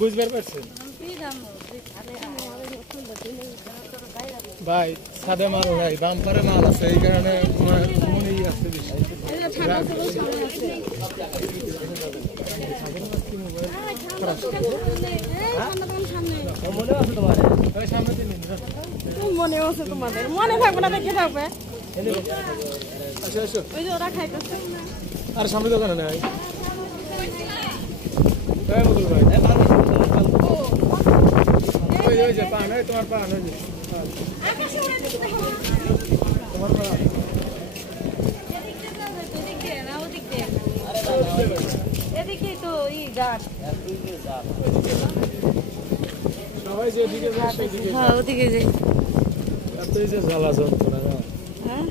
বুঝবার পারছেন ভাই সাদে মাল ভাই বাম্পারে মাল আছে এই কারণে মনেই আছে বেশি মনে আছে তোমাদের মনে থাকবে না দেখে থাকবে ওই যে ওরা খাইতেছে আর সামনে দোকানে নাই মুকুল ভাই ওই যে পান ওই তোমার পান ওই যে তোমার পান এদিকে তো ই গাছ সবাই যে দিকে যায় সেদিকে হ্যাঁ ওদিকে যাই এতই যে জ্বালা যন্ত্রণা না হ্যাঁ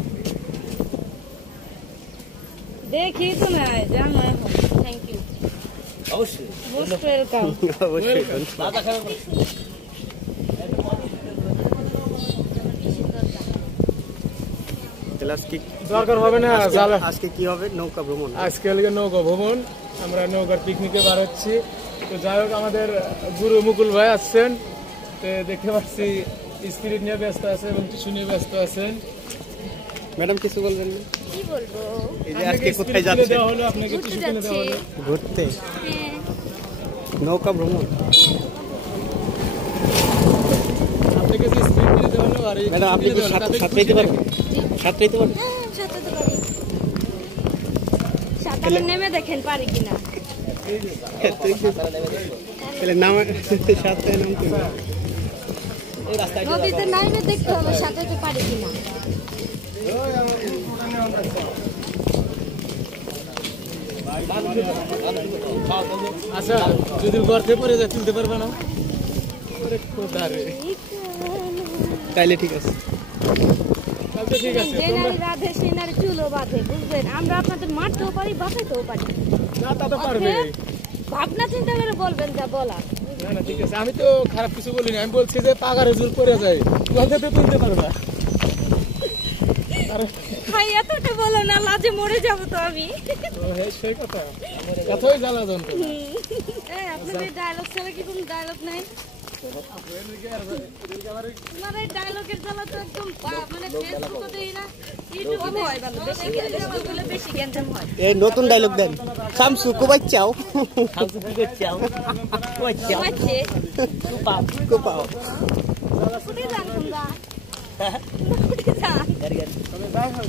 দেখি তো না জানো এখন থ্যাংক ইউ অবশ্যই মোস্ট ওয়েলকাম অবশ্যই দাদা খারাপ দরকার হবে না আজকে কি হবে নৌকা ভ্রমণ আজকে নৌকা ভ্রমণ আমরা নৌকার পিকনিকে বার হচ্ছি তো যাই হোক আমাদের গুরু মুকুল ভাই আসছেন তো দেখতে পাচ্ছি স্পিরিট নিয়ে ব্যস্ত আছে এবং টিস্যু নিয়ে ব্যস্ত আছেন ম্যাডাম কিছু বলবেন কি বলবো এই যে আজকে কোথায় যাচ্ছে দেওয়া হলো আপনাকে টিস্যু কিনে দেওয়া হলো ঘুরতে নৌকা ভ্রমণ আপনাকে যে স্পিরিট কিনে দেওয়া হলো আর ম্যাডাম আপনি কি সাঁতরাইতে পারবেন সাঁতরাইতে পারবেন সাঁতারতে পারি সাঁতারে নেমে দেখেন পারি কিনা তাহলে নাম সাঁতরে নামতে নদীতে নাইমে দেখতে হবে সাঁতারতে পারি কিনা আচ্ছা যদি ঘর থেকে পরে যায় তুলতে পারবে না তাইলে ঠিক আছে ঠিক আছে যে নারী রাধে সেই নারী চুলো বাঁধে বুঝবেন আমরা আপনাদের মারতেও পারি বাঁচাইতেও পারি না তা তো পারবে ভাবনা চিন্তা করে বলবেন যা বলা না না ঠিক আছে আমি তো খারাপ কিছু বলিনি আমি বলছি যে পাগারে জোর করে যায় নদীতে তুলতে পারবা ভাই এতটা বলো না লাজে মরে যাবো তো আমি সেই কথা এতই জ্বালা যন্ত্রণা আপনাদের ডায়লগ ছাড়া কি কোনো ডায়লগ নাই আপনার এই ডায়লগের জ্বালা তো একদম মানে ফেসবুকে দেই না ইউটিউবে হয় ভালো বেশি ডায়লগ বলে বেশি জ্ঞান হয় এই নতুন ডায়লগ দেন শামসু কোবাই চাও শামসু কোবাই চাও কোবাই চাও আছে কুপাও কুপাও ফুটে যান তোমরা ফুটে যান গাড়ি গাড়ি তবে যাই হোক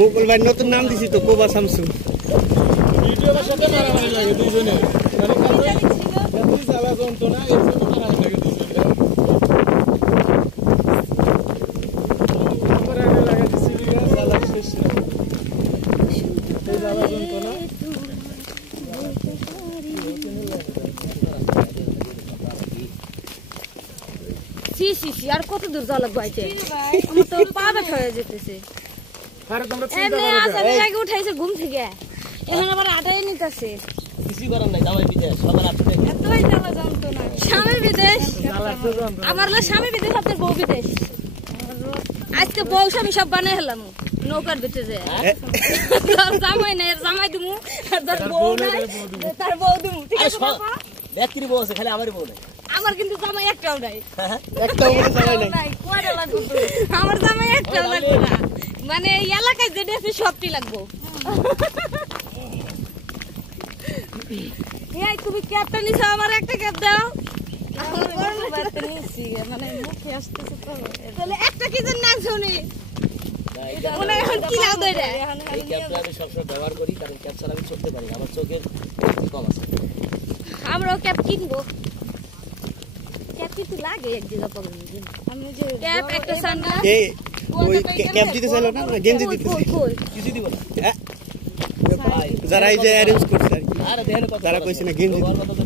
মুকুল ভাই নতুন নাম দিছি তো কোবা শামসু ভিডিওর সাথে মারামারি লাগে দুইজনে মানে এতই জ্বালা যন্ত্রণা এর জন্য মারামারি লাগে দুইজনে তারপরে আমি লাগাই দিচ্ছি জ্বালা শেষ এই জ্বালা যন্ত্রণা সি আর কত দূর যাওয়া লাগবে আইতে আমার তো পা ব্যথা হয়ে যেতেছে আরে তোমরা চিন্তা এমনি করো আসামি আগে উঠাইছে ঘুম থেকে এখন আবার আটাই নিতেছে কিছু করার নাই জামাই বিদেশ সবার আপনি এতই জ্বালা যন্ত্রণা স্বামী বিদেশ আমার হলো স্বামী বিদেশ আপনার বউ বিদেশ আজকে বউ স্বামী সব বানাই হলাম নৌকার ভিতরে জামাই নাই জামাই দিমু আর তার বউ নাই তার বউ দিমু ঠিক আছে বাবা ব্যক্তির বউ আছে খালি আমারই বউ নাই আমার কিন্তু জামাই একটাও নাই একটাও বলে জামাই নাই কয়টা লাগবে আমার জামাই একটাও লাগবে না মানে এই এলাকায় যেটা আছে সবটি লাগবো এই তুমি ক্যাবটা নিছো আমার একটা ক্যাব দাও মানে মুখে আসতেছে তাহলে একটা কি যেন না শুনি ওনা এখন কি লাভ দইরা এই ক্যাপটা আমি সবসময় ব্যবহার করি কারণ ক্যাপ ছাড়া আমি চলতে পারি আমার চোখের কম আছে আমরাও ক্যাব কিনবো ক্যাব কিন্তু লাগে এক জায়গা পাবো আমি যে ক্যাব একটা সান্ডা এই ওই ক্যাপ দিতে চাইলো না গেঞ্জি দিতেছি কই কিছু দিব না যারা এই যে অ্যারেঞ্জ করছে আর কি, আরে দেখেন কত যারা কইছে না গেঞ্জি কত কত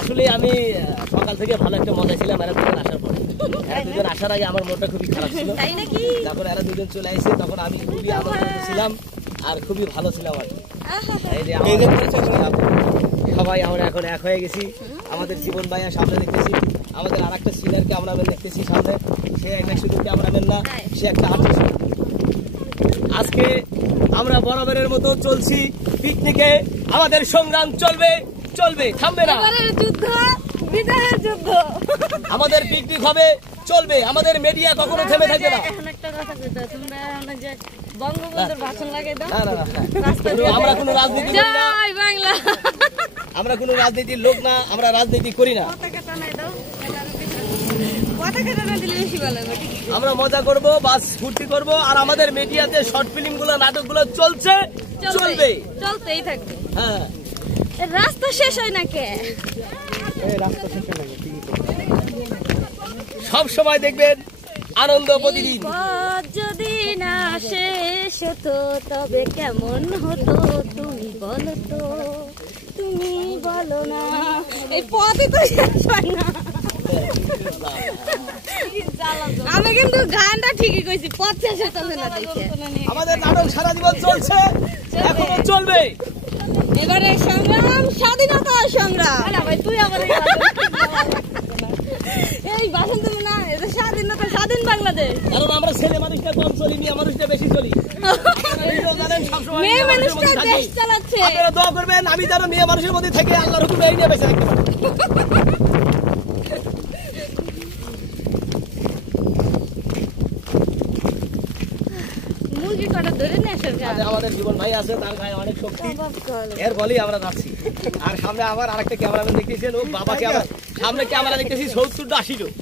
আসলে আমি সকাল থেকে ভালো একটা মজা ছিলাম এরা দুজন আসার পরে। এরা দুজন আসার আগে আমার মনটা খুবই খারাপ ছিল, তাই নাকি? যখন এরা দুজন চলে আসছে তখন আমি খুবই আনন্দিত ছিলাম আর খুবই ভালো ছিলাম আর কি। এই যে সবাই আমরা এখন এক হয়ে গেছি। আমাদের জীবন ভাইয়া সামনে দেখতেছি, আমাদের আর একটা সিনিয়র ক্যামেরাম্যান দেখতেছি সামনে, সে একটা শুধু ক্যামেরাম্যান না, সে একটা আর্টিস্ট। আজকে আমরা বরাবরের মতো চলছি পিকনিকে, আমাদের সংগ্রাম চলবে চলবে, থামবে না। এবারের যুদ্ধ বিদায়ের যুদ্ধ, আমাদের পিকনিক হবে, চলবে, আমাদের মিডিয়া কখনো থেমে থাকবে না। এখন একটা কথা কইতে, তোমরা অনেক যে বঙ্গবন্ধুর ভাষণ লাগাই দাও। না না না, রাস্তা দিয়ে আমরা কোনো রাজনীতি করি না, জয় বাংলা, আমরা কোনো রাজনীতির লোক না, আমরা রাজনীতি করি না। পতাকা টানাই দাও, পতাকা টানা দিলে বেশি ভালো হবে। ঠিক আমরা মজা করব, বাস ফুর্তি করব, আর আমাদের মিডিয়াতে শর্ট ফিল্ম গুলো, নাটক গুলো চলছে চলবে, চলতেই থাকবে। হ্যাঁ। রাস্তা শেষ হয় না কে? এই রাস্তা থেকে লাগে সব সময় দেখবেন আনন্দ প্রতিদিন। পথ যদি না শেষ হতো তবে কেমন হতো তুমি বলো তো, তুমি বলো না। এই পথই তো শেষ হয় না। আমি কিন্তু গানটা ঠিকই কইছি, পথ শেষ হতো না দেখে। আমাদের নাটক সারা জীবন চলছে, এখনো চলবে। এবারে সংগ্রাম স্বাধীনতা সংগ্রাম। ভাই তুই আবার এই ভাষণ তুমি না, এটা স্বাধীনতা, স্বাধীন বাংলাদেশ। কারণ আমরা ছেলে মানুষটা কম চলি, মেয়ে মানুষটা বেশি চলি। জানেন সবসময় মেয়ে মানুষটা দেশ চালাচ্ছে। আপনারা দোয়া করবেন আমি যেন মেয়ে মানুষের মধ্যে থেকে আল্লাহর হুকুমে এই নিয়ে বেঁচে রাখতে পারি। মুরগি কটা ধরে নিয়ে আসার আজ আমাদের জীবন ভাই আছে, তার গায়ে অনেক শক্তি, এর বলেই আমরা যাচ্ছি। আর সামনে আবার আরেকটা ক্যামেরাম্যান দেখতেছেন, ও বাবা ক্যামেরা, সামনে ক্যামেরা দেখতেছি 70-80 জন।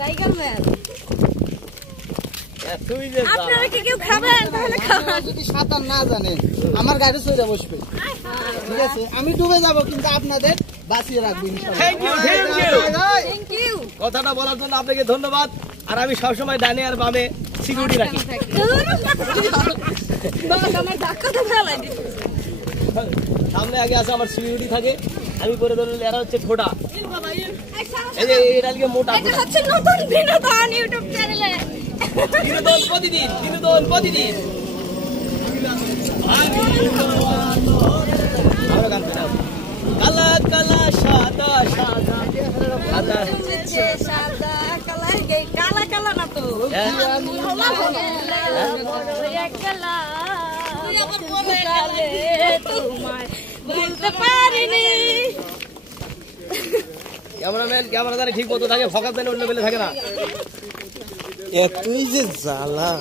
Tiger man. তুই যে আপনারা কি কেউ খাবেন? তাহলে খাবেন। যদি সাঁতার না জানেন আমার গাড়ি চলে বসবে, ঠিক আছে? আমি ডুবে যাব কিন্তু আপনাদের বাঁচিয়ে রাখবো ইনশাআল্লাহ। Thank you, thank you. Thank you. কথাটা বলার জন্য আপনাকে ধন্যবাদ। আর আমি সবসময় ডানে আর বামে সিকিউরিটি রাখি। আমার ধাক্কা তো ফেলাই দিচ্ছে। সামনে আগে আছে আমার সিকিউরিটি থাকে, আমি করে ধরলে এরা হচ্ছে ঠোঁটা। এই যে এটা লিখে মোটা এটা হচ্ছে নতুন বিনোদন ইউটিউব চ্যানেলে। বিনোদন প্রতিদিন, বিনোদন প্রতিদিন। আমরা গান করি। কালা কালা সাদা সাদা সাদা সাদা কালা, কালা কালা না তো তোমায় বলতে পারিনি। ক্যামেরাম্যান ক্যামেরা জানি ঠিক মতো থাকে, ফোকাস দেন অন্য বেলে থাকে না। এতই যে জ্বালা,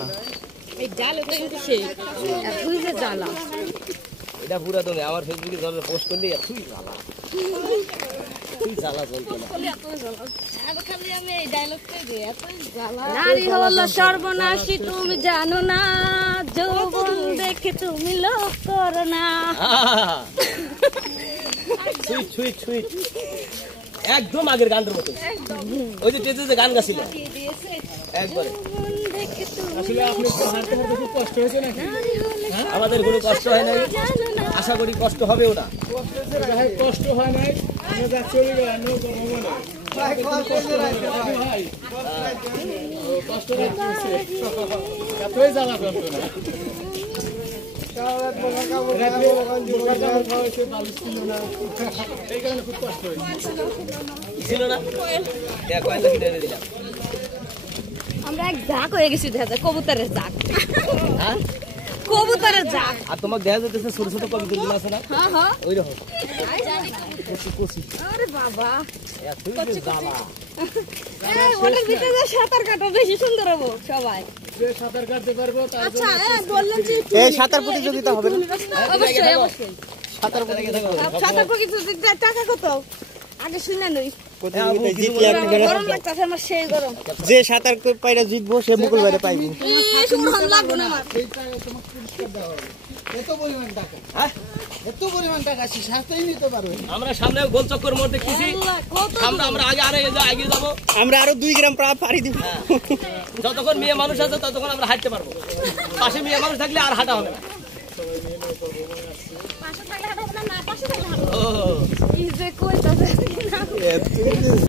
এই জালে তো কিন্তু সেই এতই যে জ্বালা। এটা পুরা তুমি আমার ফেসবুকে যাবে পোস্ট করলে এতই জ্বালা, তুই জ্বালা চলতো না। নারী হলো সর্বনাশী তুমি জানো না, যৌবন দেখে তুমি লোভ করো না। সুইট সুইট সুইট, একদম আগের গানটার মতো। ওই যে টেজে যে গান গাছিল একবারে। আসলে আপনি তো হাঁটতে হাঁটতে খুব কষ্ট হয়েছে নাকি? আমাদের কোনো কষ্ট হয় নাই, আশা করি কষ্ট হবেও না। কষ্ট হয় নাই, আমরা যা চলে গেলাম নৌকা ভ্রমণে। ভাই কষ্ট লাগছে, এতই জ্বালা করতো না। এই কারণে খুব কষ্ট হয়েছে। ছিল না কয়েকটা কিনে দিলাম। আমরা এক ঝাঁক হয়ে গেছি, দেখা যায় কবুতরের ঝাঁক। হ্যাঁ, কবুতরের ঝাঁক। আর তোমার দেখা যাচ্ছে ছোট ছোট কবিতা আছে না, হ্যাঁ হ্যাঁ। ওই রকম। আরে বাবা, এতই যে জ্বালা। ওটার ভিতরে যে সাঁতার কাটা বেশি সুন্দর হবো সবাই। যে সাঁতার কাটতে পারবো তার আচ্ছা বললেন যে এই সাঁতার প্রতিযোগিতা হবে না? অবশ্যই অবশ্যই সাঁতার প্রতিযোগিতা সাঁতার প্রতিযোগিতার টাকা কত? আগে শুনে নই গরম লাগতেছে আমার সেই গরম যে সাঁতার পাইরা জিতবো সে মুকুল ভাইরে পাইবো গরম লাগবে না আমার এত পরিমাণ টাকা এত পরিমাণ টাকা শাস্তাই নিতে পারবে আমরা সামনে গোল চক্কর মোড় দেখতেছি আমরা আমরা আগে আগে যাবো আমরা আরো 2 গ্রাম পাড়ি দিব যতক্ষণ মেয়ে মানুষ আছে ততক্ষণ আমরা হাঁটতে পারবো পাশে মেয়ে মানুষ থাকলে আর হাঁটা হবে না পাশে থাকলে হাঁটা হবে না পাশে থাকলে হাঁটা হবে এই যে কইতাছে